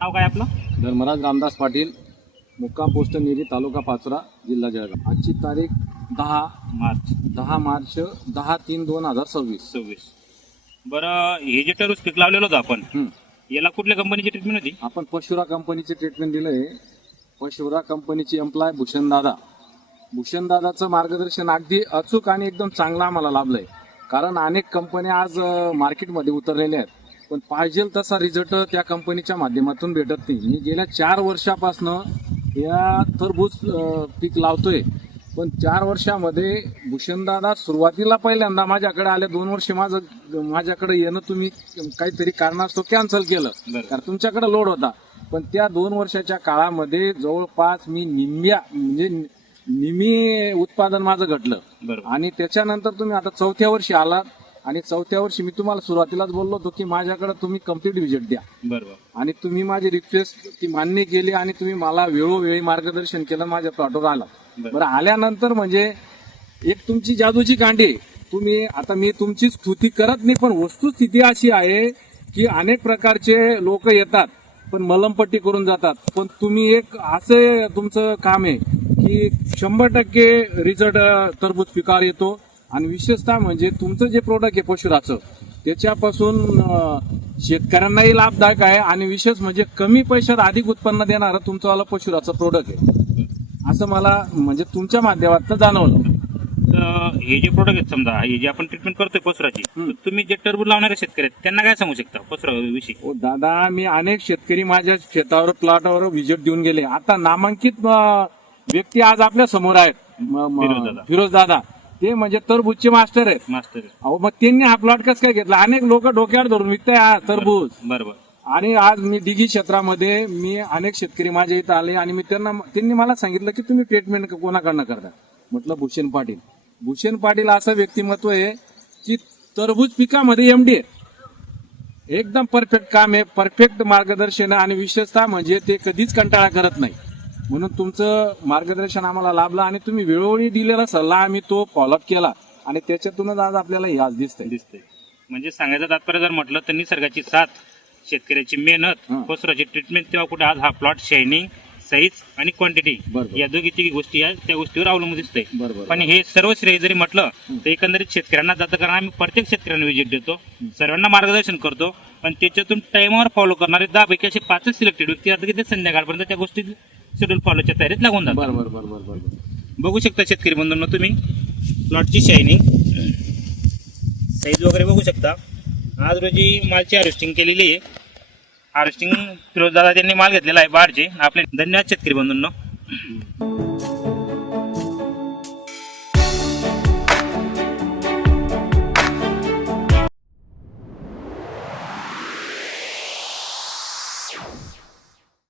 नाव काय आपलं? धर्मराज रामदास पाटील, मुक्काम पोस्ट निरी, तालुका पाचोरा, जिल्हा जळगाव. आजची तारीख 10 मार्च 10/3/2026. बरं, हे जे टरबूज पीक लावलेलं होतं आपण, याला कुठल्या कंपनीची ट्रीटमेंट होती? आपण पशुरा कंपनीचे ट्रीटमेंट दिलंय. पशुरा कंपनीची एम्प्लॉय भूषणदादाचं मार्गदर्शन अगदी अचूक आणि एकदम चांगलं आम्हाला लाभलंय. कारण अनेक कंपन्या आज मार्केटमध्ये उतरलेल्या आहेत, पण पाहिजे तसा रिझल्ट त्या कंपनीच्या माध्यमातून भेटत नाही. मी गेल्या 4 वर्षापासनं या टरबूज पीक लावतोय, पण 4 वर्षामध्ये भूषणदादा सुरुवातीला पहिल्यांदा माझ्याकडे आले. 2 वर्ष माझ्याकडे येणं तुम्ही काहीतरी कारणास्तव कॅन्सल केलं, कारण तुमच्याकडे लोड होता. पण त्या 2 वर्षाच्या काळामध्ये जवळपास मी निम्मी उत्पादन माझं घटलं. आणि त्याच्यानंतर तुम्ही आता 4थ्या वर्षी आलात, आणि 4थ्या वर्षी मी तुम्हाला सुरुवातीलाच बोललो होतो की माझ्याकडे तुम्ही कम्प्लीट व्हिजिट द्या. आणि तुम्ही माझी रिक्वेस्ट ती मान्य केली आणि तुम्ही मला वेळोवेळी मार्गदर्शन केलं. माझ्या प्लॉटवर आला. बरं, आल्यानंतर म्हणजे एक तुमची जादूची कांडी. तुम्ही आता मी तुमची स्तुती करत नाही, पण वस्तुस्थिती अशी आहे की अनेक प्रकारचे लोक येतात पण मलमपट्टी करून जातात. पण तुम्ही एक असे तुमचं काम आहे की 100% रिझल्ट टरबूज पिकावर येतो. आणि विशेषतः म्हणजे तुमचं जे प्रोडक्ट आहे पशुराचं, त्याच्यापासून शेतकऱ्यांनाही लाभदायक आहे. आणि विशेष म्हणजे कमी पैशात अधिक उत्पन्न देणारं तुमचं पशुराचं प्रोडक्ट आहे, असं मला म्हणजे तुमच्या माध्यमातून जाणवलं. हे जे प्रोडक्ट आहेत, समजा हे जे आपण ट्रीटमेंट करतोय पसुराची, तुम्ही जे टरबूज लावणारे शेतकरी आहेत त्यांना काय सांगू शकता पसुरा विषयी? दादा, मी अनेक शेतकरी माझ्या शेतावर प्लॉटवर व्हिजिट देऊन गेले. आता नामांकित व्यक्ती आज आपल्या समोर आहेत, फिरोज दादा. ते म्हणजे टरबूजचे मास्टर आहेत. अहो, मग त्यांनी हा प्लॉट कसं काय घेतला? अनेक लोक डोक्यावर धरून विकताय हा टरबूज. बरोबर. आणि आज मी दिघी क्षेत्रामध्ये मी अनेक शेतकरी माझ्या इथं आले आणि त्यांनी मला सांगितलं की तुम्ही ट्रीटमेंट कोणाकडनं करता? म्हटलं भूषण पाटील असं व्यक्तिमत्व आहे की टरबूज पिकामध्ये एमडी आहे. एकदम परफेक्ट काम आहे, परफेक्ट मार्गदर्शन आहे. आणि विशेषतः म्हणजे ते कधीच कंटाळा करत नाही. म्हणून तुमचं मार्गदर्शन आम्हाला लाभलं आणि तुम्ही वेळोवेळी दिलेला सल्ला आम्ही तो फॉलोअप केला, आणि त्याच्यातूनच आज आपल्याला हे आज दिसतंय. म्हणजे सांगायचं तात्पर्य जर म्हटलं तर निसर्गाची साथ, शेतकऱ्याची मेहनत, पसुराची ट्रीटमेंट, तेव्हा कुठे आज हा प्लॉट शायनिंग, साईज आणि क्वांटिटी या दोघीची गोष्टी आहेत, त्या गोष्टीवर अवलंबून दिसतंय. पण हे सर्व श्रेय जरी म्हटलं तर एकंदरीत शेतकऱ्यांना जातं, कारण आम्ही प्रत्येक शेतकऱ्यांना व्हिजिट देतो, सर्वांना मार्गदर्शन करतो. पण त्याच्यातून टाइमवर फॉलो करणारे 10 पैकी असे 5 सिलेक्टेड व्यक्ती आता की ते संध्याकाळपर्यंत त्या गोष्टी शेड्यूल फॉलोच्या तयारीत लागून जातात. बरोबर. बघू शकता शेतकरी बंधूंनो, तुम्ही प्लॉटची शायनिंग, साईज वगैरे बघू शकता. आज रोजी मालची हार्वेस्टिंग केलेली आहे. हार्वेस्टिंग फिरोज दादा त्यांनी माल घेतलेला आहे बाहेरचे. आपले धन्यवाद शेतकरी बंधूंनो.